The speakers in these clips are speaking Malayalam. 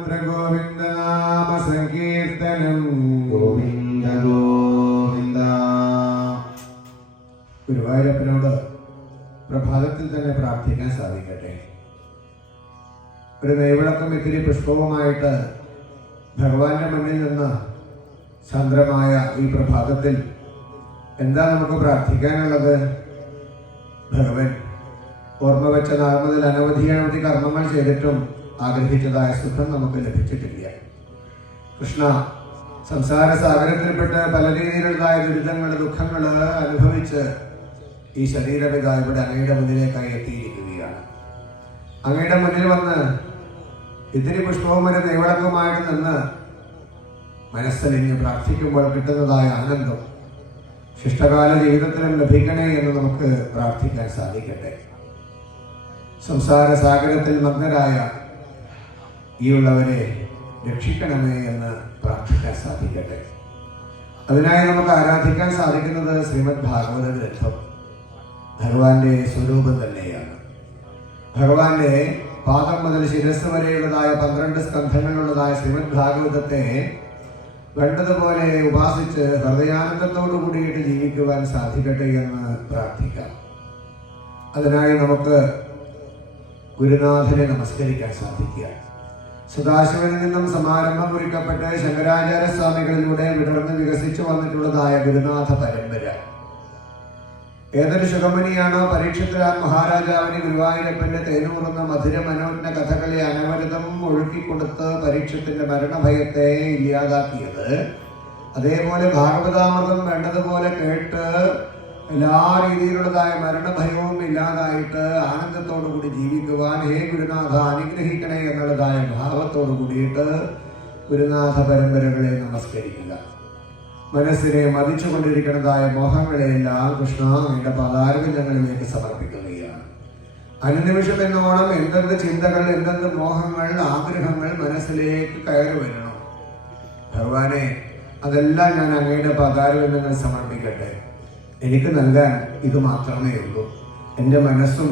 സർവത്ര ഗോവിന്ദ നാമ സങ്കീർത്തനം ഗോവിന്ദ ഗോവിന്ദ ഗുരുവായൂരപ്പനോട് പ്രഭാതത്തിൽ തന്നെ പ്രാർത്ഥിക്കാൻ സാധിക്കട്ടെ. ഒരു നെയ്വിളക്കം ഇത്തിരി പുഷ്പവുമായിട്ട് ഭഗവാന്റെ മുന്നിൽ നിന്ന് ചന്ദ്രമായ ഈ പ്രഭാതത്തിൽ എന്താ നമുക്ക് പ്രാർത്ഥിക്കാനുള്ളത്? ഭഗവൻ ഓർമ്മ വെച്ച നാൾ അനവധി അനവധി കർമ്മങ്ങൾ ചെയ്തിട്ടും ആഗ്രഹിച്ചതായ സുഖം നമുക്ക് ലഭിച്ചിട്ടില്ല. കൃഷ്ണ സംസാര സാഗരത്തിൽപ്പെട്ട് പല രീതിയിലുള്ളതായ ദുരിതങ്ങൾ ദുഃഖങ്ങൾ അനുഭവിച്ച് ഈ ശരീരപിത ഇവിടെ അങ്ങയുടെ മുന്നിലേക്കായി എത്തിയിരിക്കുകയാണ്. അങ്ങയുടെ മുന്നിൽ വന്ന് ഇത്തിരി പുഷ്പവും ഒരു നിന്ന് മനസ്സലിഞ്ഞ് പ്രാർത്ഥിക്കുമ്പോൾ കിട്ടുന്നതായ ആനന്ദം ശിഷ്ടകാല ജീവിതത്തിലും ലഭിക്കണേ എന്ന് നമുക്ക് പ്രാർത്ഥിക്കാൻ സാധിക്കട്ടെ. സംസാര സാഗരത്തിൽ മഗ്നരായ ഈ ഉള്ളവരെ രക്ഷിക്കണമേ എന്ന് പ്രാർത്ഥിക്കാൻ സാധിക്കട്ടെ. അതിനായി നമുക്ക് ആരാധിക്കാൻ സാധിക്കുന്നത് ശ്രീമദ് ഭാഗവത ഗ്രന്ഥം ഭഗവാന്റെ സ്വരൂപം തന്നെയാണ്. ഭഗവാന്റെ പാദം മുതൽ ശിരസ് വരെയുള്ളതായ പന്ത്രണ്ട് സ്കന്ധങ്ങളുള്ളതായ ശ്രീമദ് ഭാഗവതത്തെ വേണ്ടതുപോലെ ഉപാസിച്ച് ഹൃദയാനന്ദത്തോടു കൂടിയിട്ട് ജീവിക്കുവാൻ സാധിക്കട്ടെ എന്ന് പ്രാർത്ഥിക്കാം. അതിനായി നമുക്ക് ഗുരുനാഥനെ നമസ്കരിക്കാൻ സാധിക്കുക. സദാശിവനിൽ നിന്നും സമാരംഭം കുറിക്കപ്പെട്ട് ശങ്കരാചാര്യ സ്വാമികളിലൂടെ വിടർന്ന് വികസിച്ചു വന്നിട്ടുള്ളതായ ഗുരുനാഥ പരമ്പര. ഏതൊരു ശുഗമനിയാണോ പരീക്ഷത്തില മഹാരാജാവിന് ഗുരുവായൂരപ്പന്റെ തേനൂറുന്ന മധുര മനോജ്ഞ കഥകളെ അനവരതം ഒഴുക്കിക്കൊടുത്ത് പരീക്ഷത്തിന്റെ മരണഭയത്തെ ഇല്ലാതാക്കിയത്. അതേപോലെ ഭാഗവതാമൃതം വേണ്ടതുപോലെ കേട്ട് എല്ലാ രീതിയിലുള്ളതായ മരണഭയവും ഇല്ലാതായിട്ട് ആനന്ദത്തോടു കൂടി ജീവിക്കുവാൻ ഹേ ഗുരുനാഥ അനുഗ്രഹിക്കണേ എന്നുള്ളതായ ഭാവത്തോടു കൂടിയിട്ട് ഗുരുനാഥ പരമ്പരകളെ നമസ്കരിക്കുക. മനസ്സിനെ മതിച്ചുകൊണ്ടിരിക്കുന്നതായ മോഹങ്ങളെയെല്ലാം കൃഷ്ണ അങ്ങയുടെ പദാരവിന്ദങ്ങളിലേക്ക് സമർപ്പിക്കുകയാണ്. അനുനിമിഷം എന്നോണം എന്തെന്ത് ചിന്തകൾ എന്തെന്ത് മോഹങ്ങൾ ആഗ്രഹങ്ങൾ മനസ്സിലേക്ക് കയറി വരണം? ഭഗവാനെ അതെല്ലാം ഞാൻ അങ്ങയുടെ പദാരവിന്ദങ്ങൾ സമർപ്പിക്കട്ടെ. എനിക്ക് നൽകാൻ ഇത് മാത്രമേ ഉള്ളൂ. എന്റെ മനസ്സും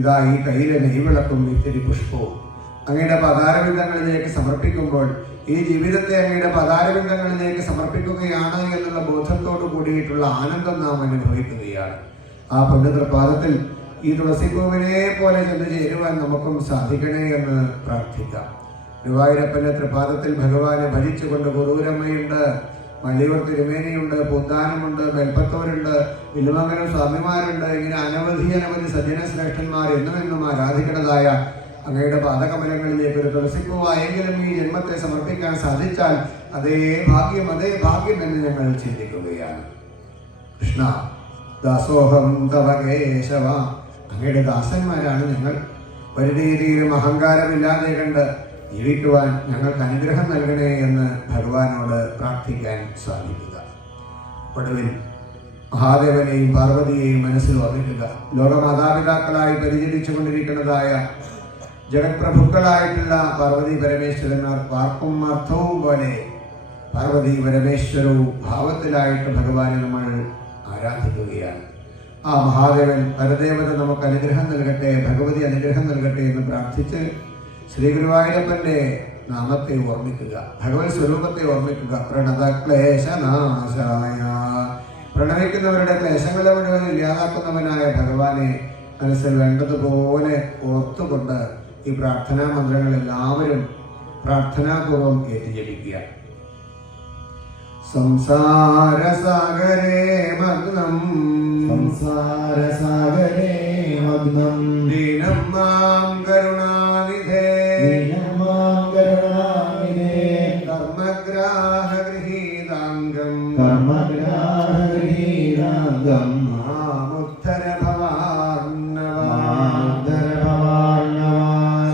ഇതാ ഈ കയ്യിലെ നെയ്വിളക്കും ഇത്തിരി പുഷ്പവും. അങ്ങയുടെ പതാരബിന്ദങ്ങളിലേക്ക് സമർപ്പിക്കുമ്പോൾ ഈ ജീവിതത്തെ അങ്ങയുടെ പതാരബിന്ദങ്ങളിലേക്ക് സമർപ്പിക്കുകയാണ് എന്നുള്ള ബോധത്തോടു കൂടിയിട്ടുള്ള ആനന്ദം നാം അനുഭവിക്കുകയാണ്. ആ പുണ്യതൃപാദത്തിൽ ഈ തുളസിപ്പൂവിനെ പോലെ ചെന്ന് ചേരുവാൻ നമുക്കും സാധിക്കണേ എന്ന് പ്രാർത്ഥിക്കാം. ഗുരുവായൂരപ്പന്റെ തൃപാദത്തിൽ ഭഗവാനെ ഭജിച്ചുകൊണ്ട് കുറൂരമ്മയുണ്ട് മള്ളിയൂർ തിരുമേനിയുണ്ട് പൂന്താനമുണ്ട് മെൽപ്പത്തോരുണ്ട് വില്ലുമംഗലം സ്വാമിമാരുണ്ട് ഇങ്ങനെ അനവധി അനവധി സജ്ജന ശ്രേഷ്ഠന്മാർ എന്നും എന്നും ആരാധിക്കുന്നതായ അങ്ങയുടെ പാദകമലങ്ങളിലേക്ക് ഒരു തുളസിപ്പൂവായെങ്കിലും ഈ ജന്മത്തെ സമർപ്പിക്കാൻ സാധിച്ചാൽ അതേ ഭാഗ്യം അതേ ഭാഗ്യം എന്ന് ഞങ്ങൾ ചിന്തിക്കുകയാണ് കൃഷ്ണ ദാസോഹം തവ കേശവ അങ്ങയുടെ ദാസന്മാരാണ് ഞങ്ങൾ. ഒരു രീതിയിലും അഹങ്കാരമില്ലാതെ കണ്ട് ജീവിക്കുവാൻ ഞങ്ങൾക്ക് അനുഗ്രഹം നൽകണേ എന്ന് ഭഗവാനോട് പ്രാർത്ഥിക്കാൻ സാധിക്കുക. ഒടുവിൽ മഹാദേവനെയും പാർവതിയെയും മനസ്സിൽ ഓർമ്മിക്കുക. ലോകമാതാപിതാക്കളായി പരിചരിച്ചു കൊണ്ടിരിക്കുന്നതായ ജഗത്പ്രഭുക്കളായിട്ടുള്ള പാർവതി പരമേശ്വരന്മാർ പാർക്കും അർത്ഥവും പോലെ പാർവതി പരമേശ്വരവും ഭാവത്തിലായിട്ട് ഭഗവാനെ നമ്മൾ ആരാധിക്കുകയാണ്. ആ മഹാദേവൻ പരദേവത നമുക്ക് അനുഗ്രഹം നൽകട്ടെ ഭഗവതി അനുഗ്രഹം നൽകട്ടെ എന്ന് പ്രാർത്ഥിച്ച് ശ്രീ ഗുരുവായൂരപ്പന്റെ നാമത്തെ ഓർമ്മിക്കുക. ഭഗവത് സ്വരൂപത്തെ ഓർമ്മിക്കുക. പ്രണത ക്ലേശനാശായ പ്രണവിക്കുന്നവരുടെ ക്ലേശങ്ങളെ മുഴുവൻ ഇല്ലാതാക്കുന്നവനായ ഭഗവാനെ മനസ്സിൽ വേണ്ടതുപോലെ ഓർത്തുകൊണ്ട് ഈ പ്രാർത്ഥനാ മന്ത്രങ്ങൾ എല്ലാവരും പ്രാർത്ഥനാപൂർവം ഏറ്റുചരിക്കുക സംസാരസാഗരേ മഗ്നം. സംസാരസാഗരേ മഗ്നം. ദീനം മാം മാമുത്തര ഭവാർണവ മാധരഭവാർണവാൻ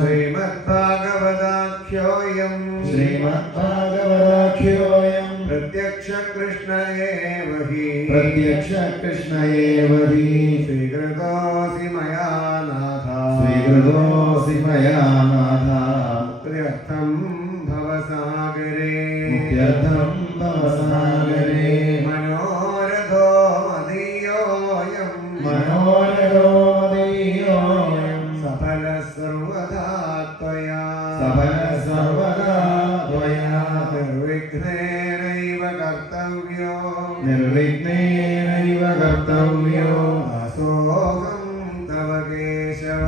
ശ്രീമദ്ഭാഗവതാഖ്യോയം ശ്രീമദ്ഭാഗവതാഖ്യോയം പ്രത്യക്ഷ കൃഷ്ണയേവ ഹി പ്രത്യക്ഷ കൃഷ്ണയേവ ഹി സ്വീകൃതോസി മയാനാഥ സ്വീകൃതോസി निर्विघ्नेनैव कर्तव्यो निर्विघ्नेनैव कर्तव्यो दासोऽहं तव केशव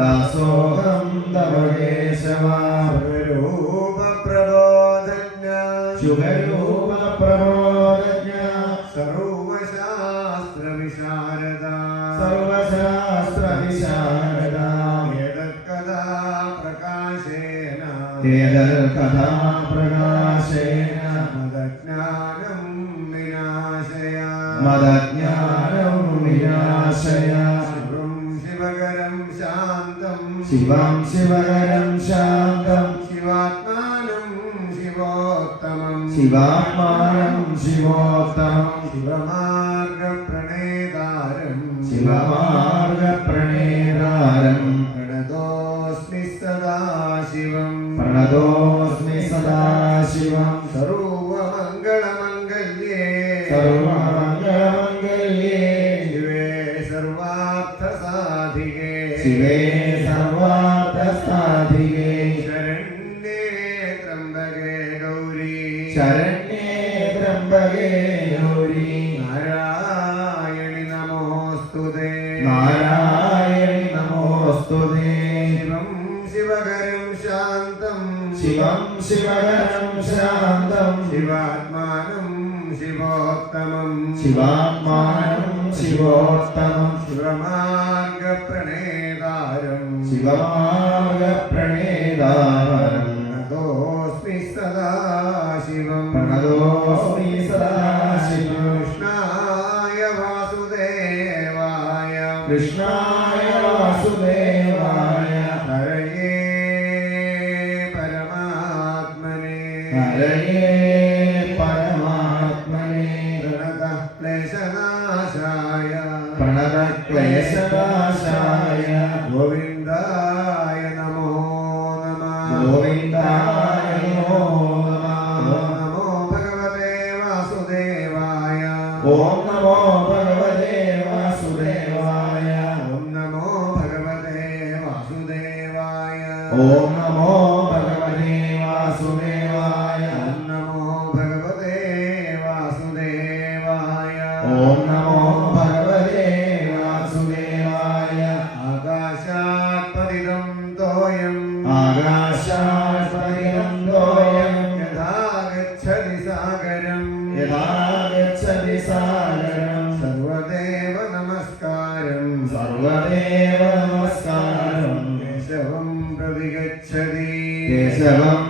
दासोऽहं तव केशव शुभरूपप्रबोधज्ञ सर्वशास्त्रविशारदा सर्वशास्त्रविशारदा एतत्कदा प्रकाशेन एतत्कथा प्रकाशेन मदज्ञानं विनाशय मदज्ञानं विनाशय शिवं शिवकरं शान्तं शिवं शिवकरं शान्तं ശിവാമാനം ശിവോത്തമം ശിവമാർഗ പ്രണേതാരം ശിവമാർഗ പ്രണേതാരം പ്രണതോസ്മി സദാശിവം പ്രണതോസ്മി സദാശിവം സർവമംഗളമംഗല്യേ സർവമംഗളമംഗല്യേ ശിവേ സർവാർത്ഥസാധികേ ശിവേ ഗൗരി നാരായണി നമോസ്തുതേ. നാരായണി നമോസ്തുതേ. ശിവം ശിവകരം ശാന്തം. ശിവം ശിവകരം ശാന്തം. ശിവാത്മാനം ശിവോത്തമം. ശിവാത്മാനം ശിവോത്തമം. ശിവമാർഗ പ്രണേതാരം ശിവമാർഗ പ്രണേതാരം പ്രണതോസ്മി സദാശിവം. പ്രണതോസ്മി കൃഷ്ണായ വാസുദേവായ ഹരയേ പരമാത്മനെ. ഹരയേ പരമാത്മനെ. പ്രണത ക്ലേശനാശായ പ്രണത ക്ലേശനാശായ ഗോവിന്ദായ നമോ നമ. ഗോവിന്ദായ നമോ നമോ. ഭഗവതേ വാസുദേവായ. ഓം നമോ ഭഗവതേ വാസുദേവായ ഓം നമോ ഭഗവതേ വാസുദേവായ ആകാശാത്മതിതം തോയം ആകാശാത്മതിതം തോയം യഥാ ഗച്ഛതി സാഗരം. യഥാ ഗച്ഛതി സാഗരം. സർവദേവ നമസ്കാരം. സർവദേവ നമസ്കാരം. കേശവം പ്രതിഗച്ഛതി. കേശവം